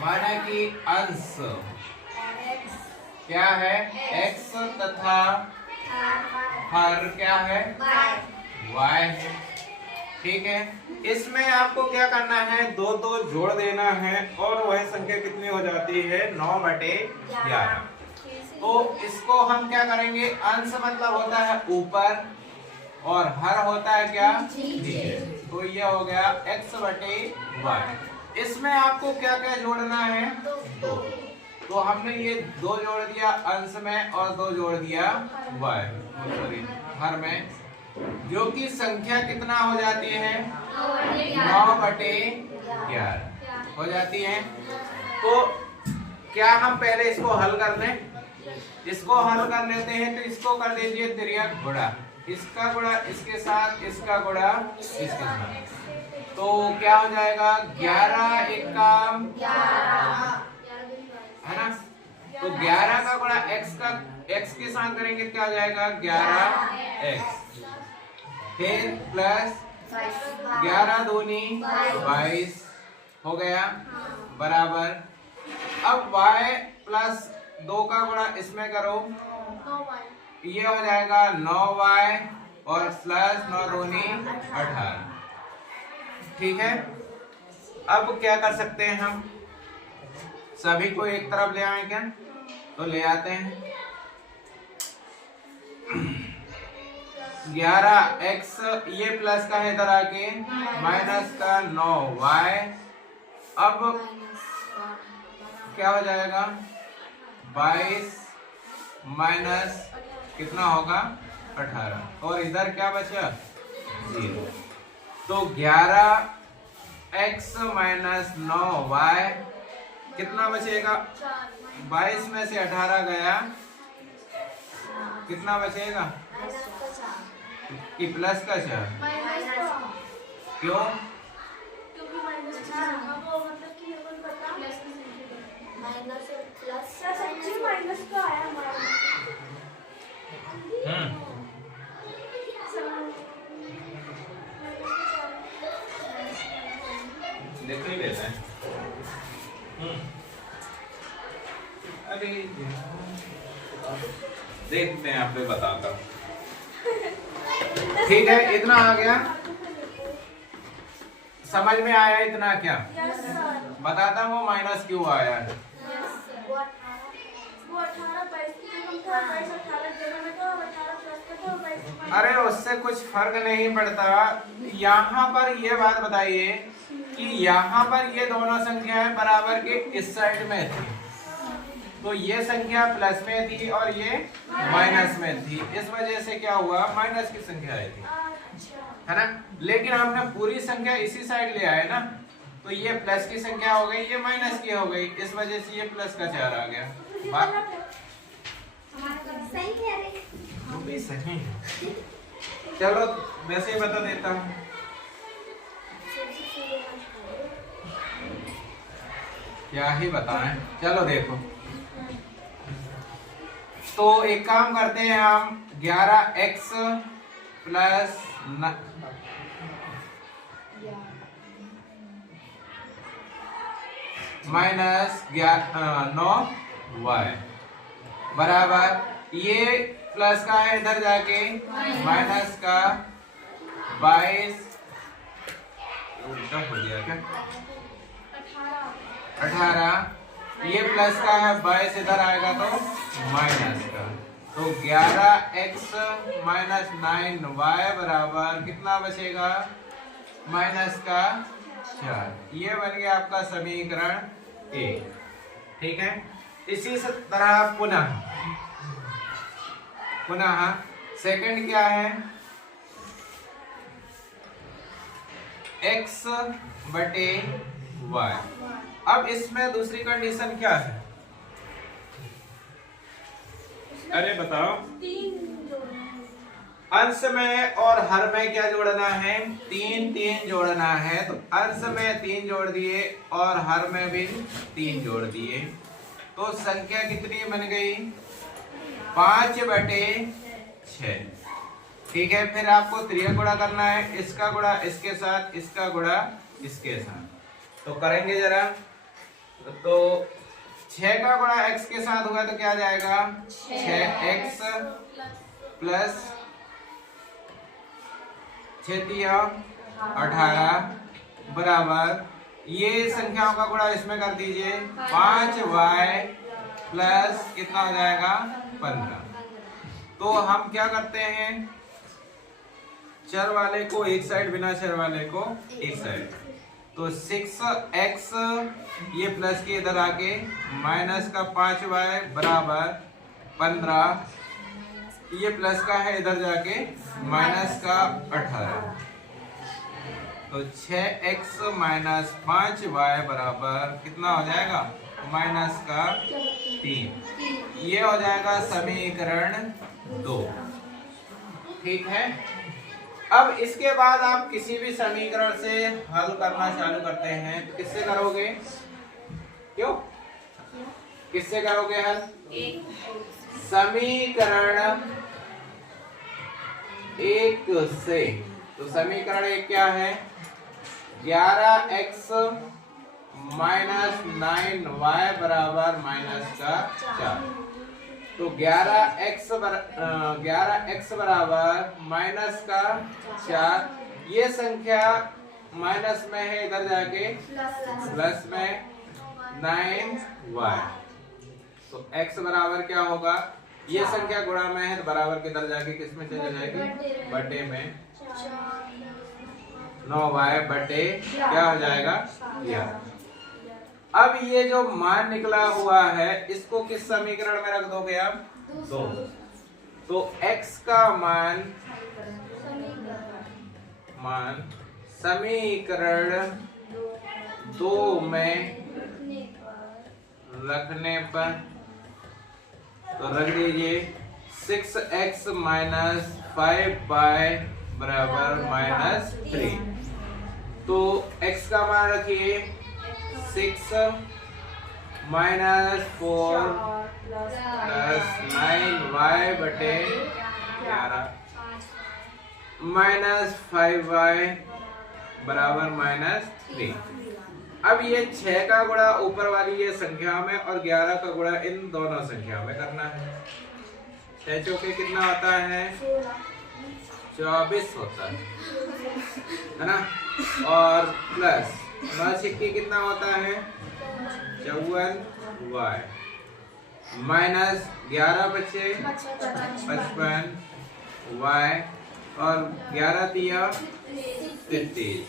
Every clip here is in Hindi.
माना कि अंश क्या है x तथा हर क्या है y है। ठीक है, इसमें आपको क्या करना है, दो दो जोड़ देना है और वह संख्या कितनी हो जाती है 9/11। तो इसको हम क्या करेंगे, अंश मतलब होता है ऊपर और हर होता है क्या नीचे। तो ये हो गया x/y। इसमें आपको क्या क्या जोड़ना है, दो। तो हमने ये दो जोड़ दिया अंश में और दो जोड़ दिया y हर में, जो कि संख्या कितना हो जाती है 9/11 हो जाती है। तो क्या हम पहले इसको हल कर लें, इसको हल कर लेते हैं। तो इसको कर लीजिए तिर्यक गुणा, इसका गुणा इसके साथ, इसका गुणा इसके साथ। तो क्या हो जाएगा 11 एकम है ना। तो 11 का गुणा x के साथ करेंगे, क्या हो जाएगा 11x, फिर प्लस 11 दूनी 22 हो गया बराबर। अब y प्लस 2 का गुणा इसमें करो, ये हो जाएगा 9y और प्लस 9 दूनी 18। ठीक है, अब क्या कर सकते हैं, हम सभी को एक तरफ ले आए क्या, तो ले आते हैं। 11x ये प्लस का है इधर आके, माइनस का 9y। अब क्या हो जाएगा 22 माइनस कितना होगा 18, और इधर क्या बचा 0। तो 11x माइनस 9y कितना बचेगा, 22 में से 18 गया, कितना बचेगा कि प्लस का 4। क्यों, देखो ही लेना है। अरे देखते हैं, आप बताता हूँ। ठीक है, इतना आ गया, समझ में आया इतना क्या, बताता हूँ माइनस क्यों आया है। अरे उससे कुछ फर्क नहीं पड़ता। यहाँ पर ये बात बताइए कि यहाँ पर ये दोनों संख्याएं बराबर के इस साइड में थी, तो ये संख्या प्लस में थी और ये माइनस में थी, इस वजह से क्या हुआ माइनस की संख्या आई थी, है ना। लेकिन हमने पूरी संख्या इसी साइड ले आए ना, तो ये प्लस की संख्या हो गई, ये माइनस की हो गई, इस वजह से ये प्लस का 4 आ गया। वो भी सही है। चलो वैसे ही बता देता हूँ। क्या ही बताएं, चलो देखो। तो एक काम करते हैं हम, 11x प्लस माइनस 9y बराबर, ये प्लस का है इधर जाके माइनस का 22 उल्टा हो गया क्या 18, ये प्लस का है 22 इधर आएगा तो माइनस का। तो 11x माइनस 9y बराबर कितना बचेगा माइनस का 4। ये बन गया आपका समीकरण 1। ठीक है, इसी तरह पुनः सेकंड क्या है, x बटे y। अब इसमें दूसरी कंडीशन क्या है, अरे बताओ, अंश में और हर में क्या जोड़ना है, 3 जोड़ना है। तो अंश में 3 जोड़ दिए और हर में भी 3 जोड़ दिए, तो संख्या कितनी बन गई 5/6। ठीक है, फिर आपको त्रिया गुणा करना है, इसका गुणा इसके साथ, इसका गुणा इसके साथ। तो करेंगे जरा। तो 6 का गुणा x के साथ हुआ तो क्या जाएगा 6x प्लस 18 बराबर, ये संख्याओं का गुणा इसमें कर दीजिए 5y प्लस कितना हो जाएगा 15। तो हम क्या करते हैं, चर वाले को एक साइड, बिना चर वाले को एक साइड। तो 6x ये प्लस के इधर आके माइनस का 5y बराबर 15, ये प्लस का है इधर जाके माइनस का 18। तो 6x माइनस 5y बराबर कितना हो जाएगा माइनस का 3। ये हो जाएगा समीकरण 2। ठीक है, अब इसके बाद आप किसी भी समीकरण से हल करना चालू करते हैं तो किससे करोगे, क्यों किससे करोगे हल, समीकरण 1 से। तो समीकरण 1 क्या है, 11x माइनस 9y बराबर माइनस का 4। तो 11x बराबर माइनस का 4, ये संख्या माइनस में है, इधर जाके प्लस में 9y। तो x बराबर क्या होगा, ये संख्या गुणा में है तो बराबर के इधर जाके किस में चले जाएगी, बटे में 9y बटे क्या हो जाएगा 11। अब ये जो मान निकला हुआ है इसको किस समीकरण में रख दोगे आप, 2। तो x का मान समीकरण 2 में रखने पर तो रख दीजिए 6x माइनस 5y बराबर माइनस 3। तो x का मान रखिए 6 माइनस 4 प्लस 9y बटे 11 माइनस 5y बराबर माइनस 3। अब ये 6 का गुणा ऊपर वाली ये संख्या में और 11 का गुणा इन दोनों संख्या में करना है। 6 चौके कितना होता है 24 होता है ना, और प्लस 9 सिक्के कितना होता है 54y माइनस 11 बचे 55y और 11 दिया 33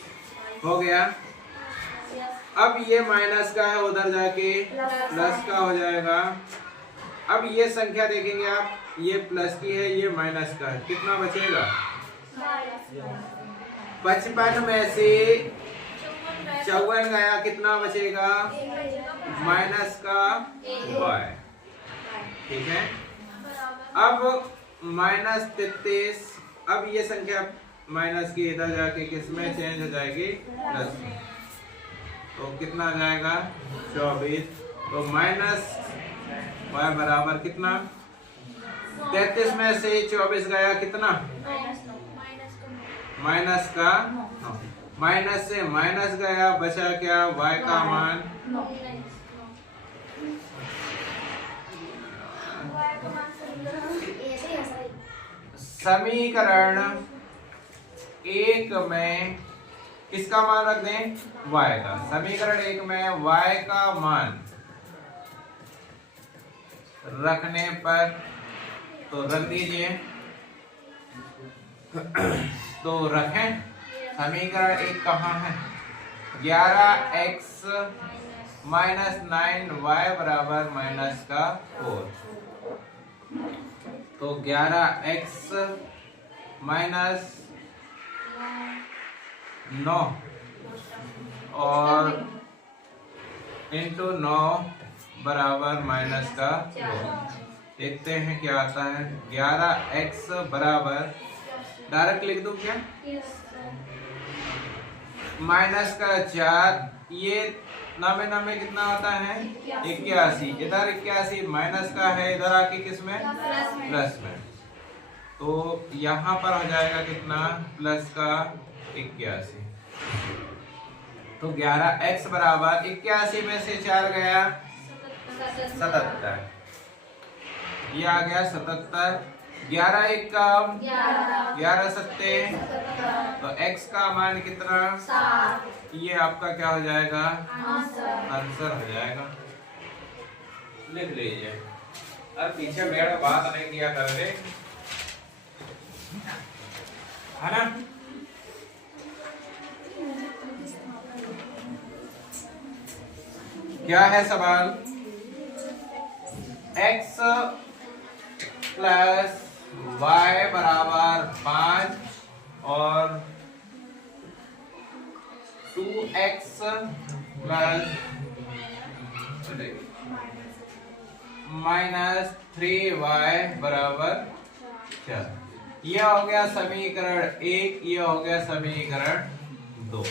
हो गया। अब ये माइनस का है उधर जाके प्लस का हो जाएगा। अब ये संख्या देखेंगे आप, ये प्लस की है ये माइनस का है, कितना बचेगा 55 में से 54 गया, कितना बचेगा माइनस का y। ठीक है, अब माइनस 33, अब ये संख्या माइनस की इधर जाके किस में चेंज हो जाएगी प्लस में, तो कितना आ जाएगा 24। तो माइनस y बराबर कितना 33 में से 24 गया, कितना माइनस का 9, माइनस से माइनस गया, बचा क्या y का मान समीकरण 1 में किसका मान रख दें y का, समीकरण 1 में y का मान रखने पर तो रख दीजिए। तो रखें, समीकरण 1 कहाँ है 11x माइनस 9y बराबर माइनस का 4। तो 11x माइनस 9 और इंटू 9 बराबर माइनस का 4। देखते हैं क्या आता है। 11x बराबर डायरेक्ट लिख दूं क्या, माइनस का 4, ये नामे नामे कितना होता है 81, इधर 81 माइनस का है, इधर आके किस में प्लस में, तो यहाँ पर हो जाएगा कितना, प्लस का 81। तो 11x बराबर 81 में से 4 गया 77, ये आ गया 77। 11 एक का 11 सत्ते, तो x का मान कितना, ये आपका क्या हो जाएगा, आंसर हो जाएगा। लिख लीजिए। अब पीछे मैडम बात नहीं किया कर रहे, है ना। क्या है सवाल, x प्लस y बराबर 5 और 2x प्लस माइनस 3y बराबर 4। यह हो गया समीकरण 1, यह हो गया समीकरण 2।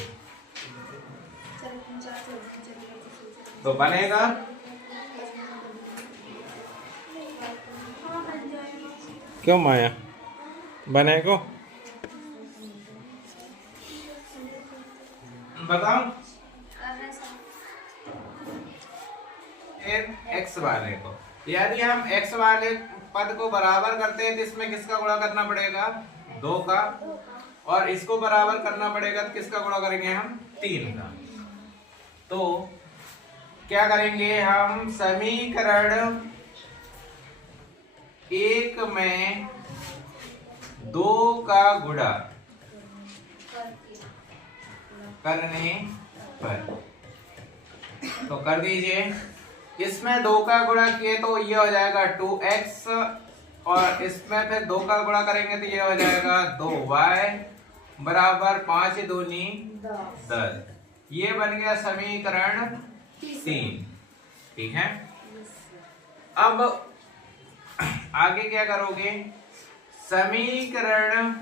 तो बनेगा क्यों माया, बनेगा, बताओ। फिर x वाले को, यदि हम x वाले पद को बराबर करते हैं तो इसमें किसका गुणा करना पड़ेगा, 2 का, और इसको बराबर करना पड़ेगा तो किसका गुणा करेंगे हम, 3 का। तो क्या करेंगे हम, समीकरण 1 में 2 का गुणा करने पर, तो कर दीजिए। इसमें 2 का गुणा किए तो ये हो जाएगा 2x, और इसमें फिर 2 का गुणा करेंगे तो ये हो जाएगा 2y बराबर 5 दूनी 10। ये बन गया समीकरण 3। ठीक है। अब आगे क्या करोगे, समीकरण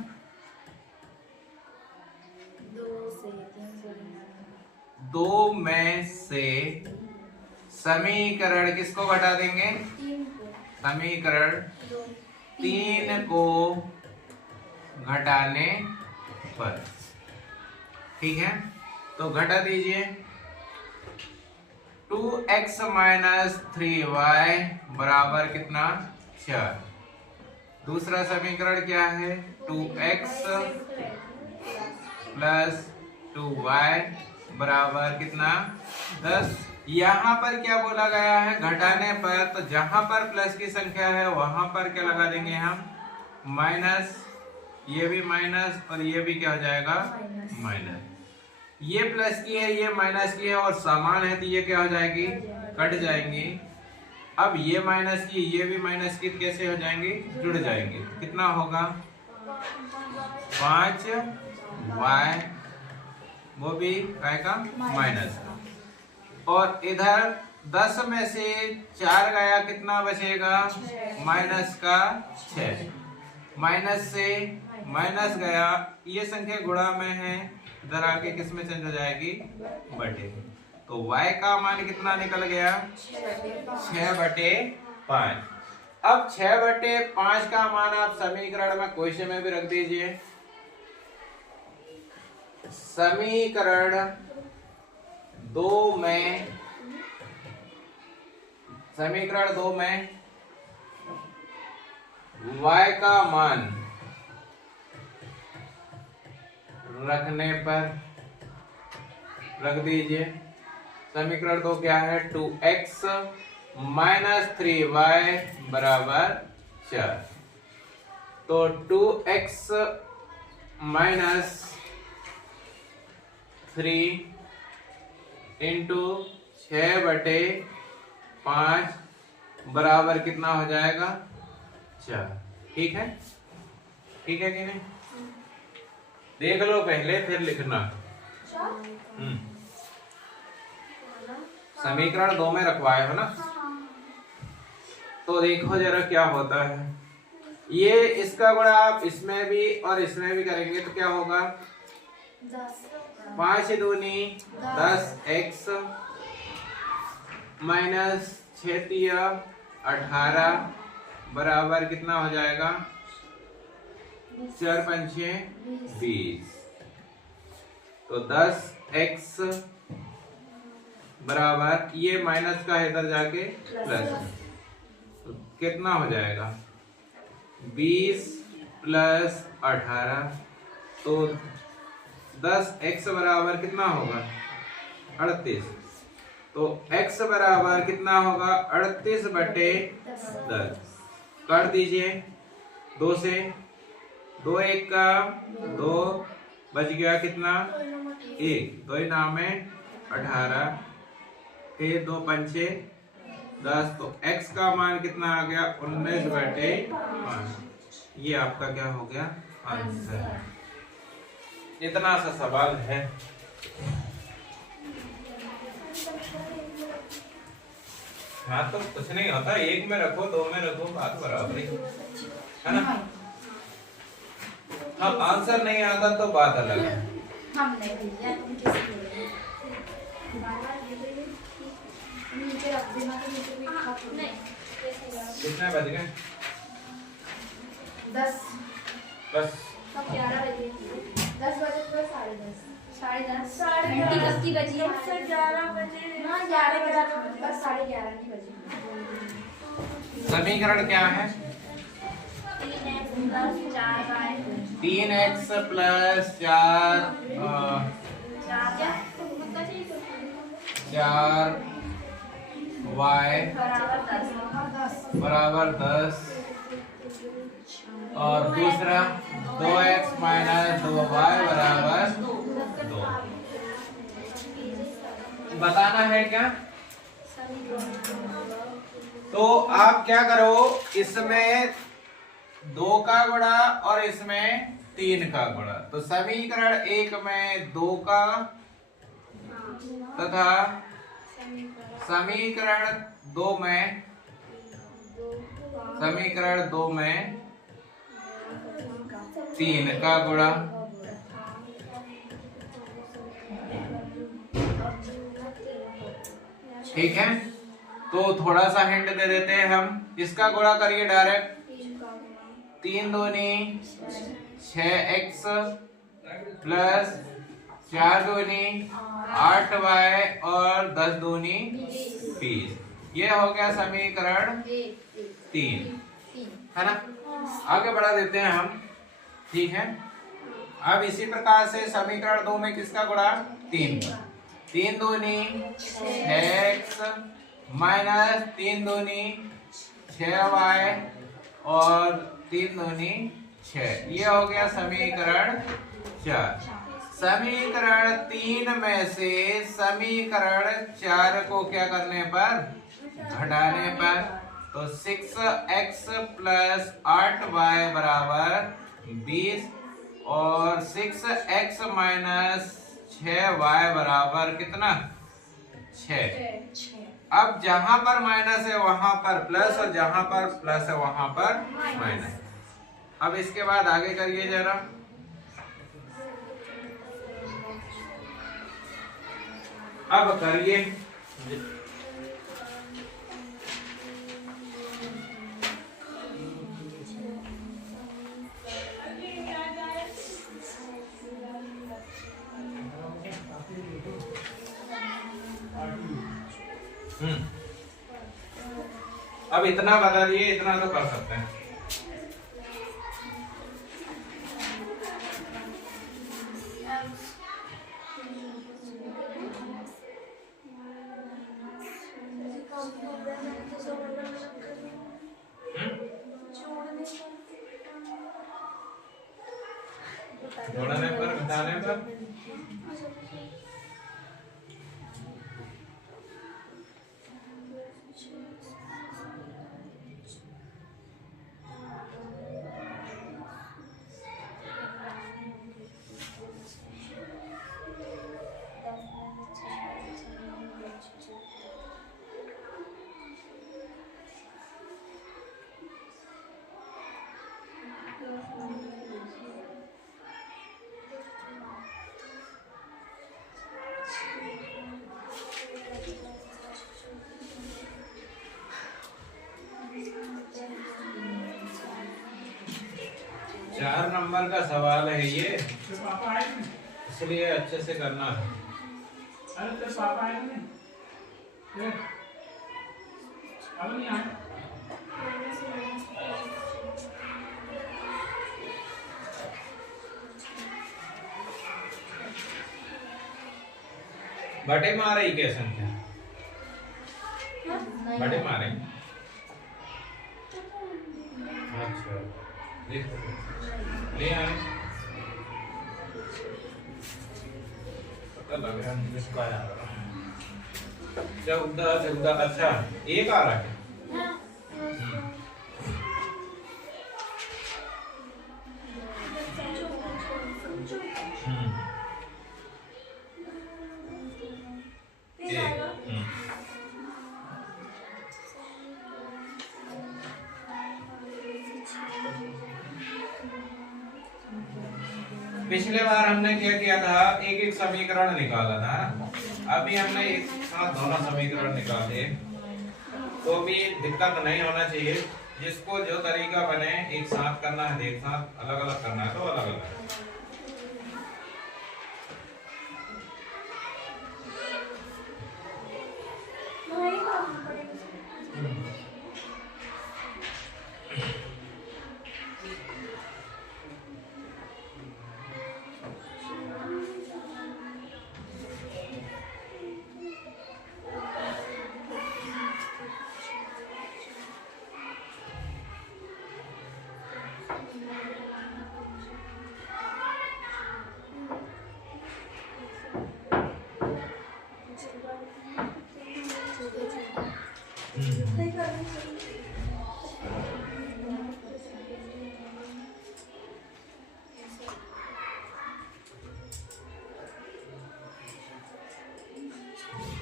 2 में से समीकरण किसको घटा देंगे, समीकरण 3 को घटाने पर। ठीक है, तो घटा दीजिए। 2x माइनस 3y बराबर कितना, 4। दूसरा समीकरण क्या है, 2x प्लस 2y बराबर कितना, 10। यहाँ पर क्या बोला गया है, घटाने पर, तो जहां पर प्लस की संख्या है वहां पर क्या लगा देंगे हम, माइनस। ये भी माइनस और ये भी क्या हो जाएगा, माइनस। ये प्लस की है, ये माइनस की है, और समान है तो ये क्या हो जाएगी, कट जाएंगी। अब ये माइनस की, ये भी माइनस की, कैसे हो जाएंगे, जुड़ जाएंगे। कितना होगा, 5y, वो भी काय का, माइनस का। और इधर 10 में से 4 गया, कितना बचेगा, माइनस का 6। माइनस से माइनस गया, ये संख्या गुणा में है, इधर आके किस में चेंज हो जाएगी, बटे। तो y का मान कितना निकल गया, 6/5। अब 6/5 का मान आप समीकरण में क्वेश्चन में भी रख दीजिए। समीकरण 2 में, समीकरण 2 में y का मान रखने पर रख दीजिए। समीकरण 2 क्या है, 2x माइनस 3y बराबर 4। तो 2x माइनस 3 इंटू 6/5 बराबर कितना हो जाएगा, 4। ठीक है, ठीक है कि नहीं, देख लो पहले फिर लिखना। समीकरण 2 में रखवाए हो ना, तो देखो जरा क्या होता है। ये इसका गुणा आप इसमें भी और इसमें भी करेंगे तो क्या होगा, 5 दूनी 10x माइनस 6 18 बराबर कितना हो जाएगा, 4 पंचे 20। तो 10x बराबर, ये माइनस का इधर जाके प्लस, तो कितना हो जाएगा 20 प्लस 18। तो 10x बराबर कितना होगा 38। तो x बराबर कितना होगा 38 बटे 10। कर दीजिए 2 से, 2 1 का 2, बच गया कितना 1, 2 नाम में 18, फिर 2 पंचे 10। तो x का मान कितना आ गया 19 बटे 5। ये आपका क्या हो गया आंसर। इतना सा सवाल है। हाँ तो कुछ नहीं होता, 1 में रखो 2 में रखो, बात बराबर ही है ना। हाँ आंसर नहीं आता तो बात अलग है। हम नहीं भैया, तुम किसी नीचे रख देना, तो नीचे भी खा नहीं। कितने बज गए 10 बस। कब 11 बजे 10 बजे तो 10:30 10:30 घंटी कब की बजी है 11 बजे ना 11 बजे बस 11:30 की बजी। समीकरण क्या है 3x प्लस 4y बराबर 10 और दूसरा 2x माइनस 2y बराबर 2। बताना है क्या। तो आप क्या करो, इसमें 2 का गुणा और इसमें 3 का गुणा। तो समीकरण 1 में 2 का तथा समीकरण 2 में 3 का गुणा। ठीक है, तो थोड़ा सा हिंट दे देते हैं हम। इसका गुणा करिए डायरेक्ट, 3 दूनी 6x प्लस 4 दूनी 8y और 10 दूनी 20। ये हो गया समीकरण 3, है ना। आगे बढ़ा देते हैं हम। ठीक है, अब इसी प्रकार से समीकरण 2 में किसका गुणा 3 का। 3 दूनी 6x माइनस 3 दूनी 6y और 3 दूनी 6। ये हो गया समीकरण 4। समीकरण 3 में से समीकरण 4 को क्या करने पर घटाने पर, तो 6x प्लस 8y बराबर 20 और 6x माइनस 6y बराबर कितना 6। अब जहां पर माइनस है वहां पर प्लस और जहां पर प्लस है वहां पर माइनस। अब इसके बाद आगे करिए जरा। अब करिए अब इतना बता दिए, इतना तो कर सकते हैं। जोड़ने पर घटाने पर 4 नंबर का सवाल है ये, तेरे पापा आए नहीं? इसलिए अच्छे से करना है। अरे तेरे पापा आए नहीं? ये अब नहीं आए? बटे मारे क्या संख्या? बटे मारे। अच्छा लिख दो। ले आए। पता लग गया इसका यार। 14 14 अच्छा एक आ रहा है। पिछले बार हमने क्या किया था, एक एक समीकरण निकाला था। अभी हमने एक साथ दोनों समीकरण निकाले, तो भी दिक्कत नहीं होना चाहिए। जिसको जो तरीका बने एक साथ करना है, एक साथ अलग अलग करना है तो अलग अलग।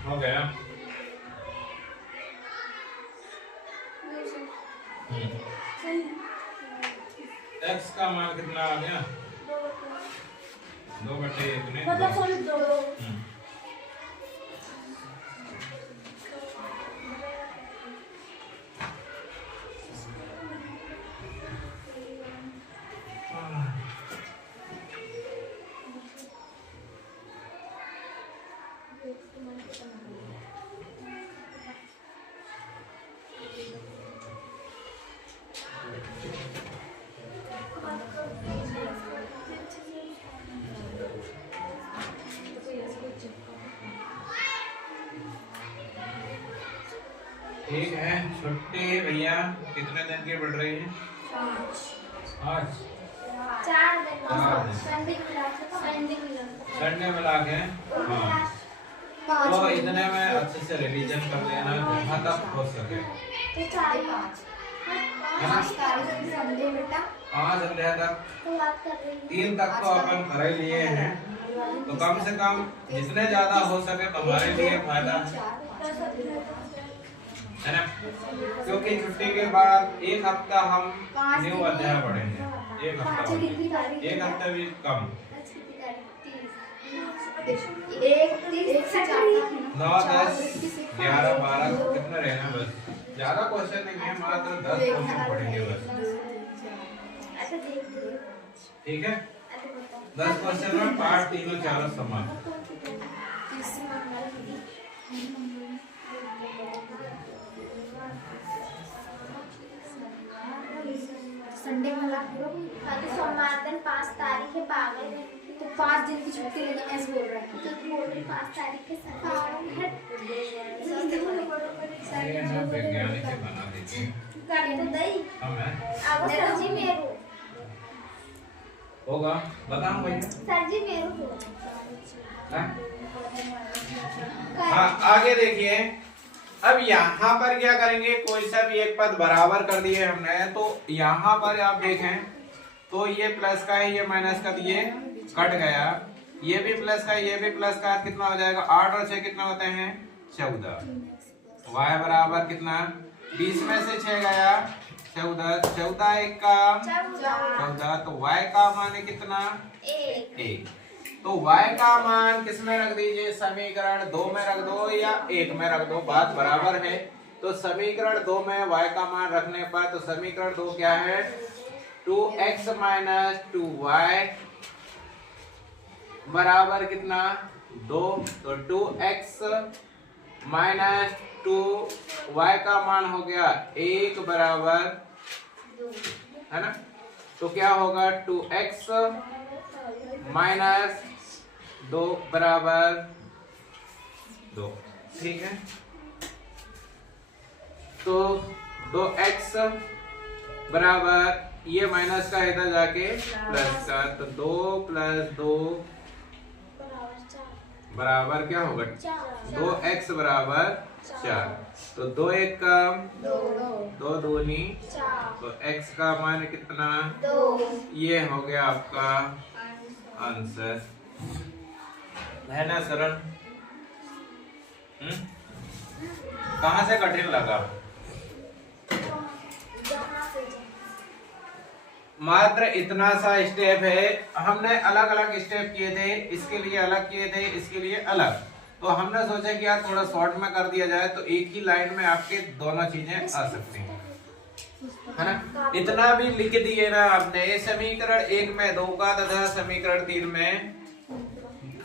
हो गया। x का मान कितना आ गया? 2/1 ने ठीक है। छुट्टी भैया कितने दिन की बढ़ रही है? 5 4 दिन। 4 दिन। संडे मिला के। हाँ तो इतने में अच्छे से रिवीजन कर लेना जहाँ तक हो सके। तो 4 5 संडे बेटा 5 संडे तक, 3 तक तो अपन कर ही लिए हैं, तो कम से कम जितने ज्यादा हो सके तुम्हारे लिए फायदा है ना। क्योंकि छुट्टी के बाद एक हफ्ता हम न्यू अध्याय पढ़ेंगे। एक हफ्ता भी कम। 1 से 4 9 10 11 12 कितना रहना, बस ज्यादा क्वेश्चन नहीं है, मात्र 10 क्वेश्चन पढ़ेंगे बस। ठीक है, 10 क्वेश्चन में पार्ट 3 और 4 समान। संडे वाला सोमवार दिन 5 तारीख है पागल, तो 5 दिन की छुट्टी लेनी ऐसे बोल रहा है। तो बोल रही 5 तारीख के वैज्ञानिक से बना देते कर तो दई हम है अब सर जी मेरे होगा, बताऊं भैया। सर जी मेरे हाँ आगे देखिए। अब यहाँ पर क्या करेंगे, कोई सा भी एक पद बराबर कर दिए हमने, तो यहाँ पर आप देखें तो ये प्लस का है, ये माइनस का दिए कट गया, ये भी प्लस का, ये भी प्लस का, कितना हो जाएगा 8 और 6 कितना होते हैं 14। y बराबर कितना 20 में से 6 गया 14, 14 1 का 14, तो y का मान है कितना 1। तो y का मान किसमें रख दीजिए, समीकरण 2 में रख दो या 1 में रख दो, बात बराबर है। तो समीकरण 2 में y का मान रखने पर तो समीकरण 2 क्या है 2x माइनस 2y बराबर कितना 2। तो 2x माइनस 2y का मान हो गया 1 बराबर, है ना। तो क्या होगा 2x माइनस 2 बराबर 2। ठीक है, तो 2x बराबर ये माइनस का इधर जाके प्लस का, तो 2 + 2 बराबर क्या होगा 2x बराबर 4। तो 2 1 कम 2 दूनी, तो x का मान कितना 2। ये हो गया आपका आंसर, है ना सरल। कहाँ से कठिन लगा? मात्र इतना सा स्टेप है, हमने अलग अलग स्टेप किए थे, इसके लिए अलग किए थे, इसके लिए अलग। तो हमने सोचा कि यार थोड़ा शॉर्ट में कर दिया जाए, तो एक ही लाइन में आपके दोनों चीजें आ सकती हैं, है ना। इतना भी लिख दिए ना आपने, समीकरण 1 में 2 का तथा समीकरण 3 में,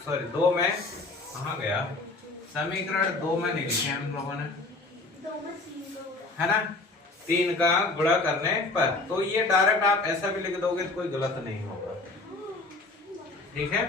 सॉरी 2 में, कहाँ गया, समीकरण 2 में नहीं लिखे हम लोगों ने, है ना, 3 का गुणा करने पर। तो ये डायरेक्ट आप ऐसा भी लिख दोगे तो कोई गलत नहीं होगा। ठीक है।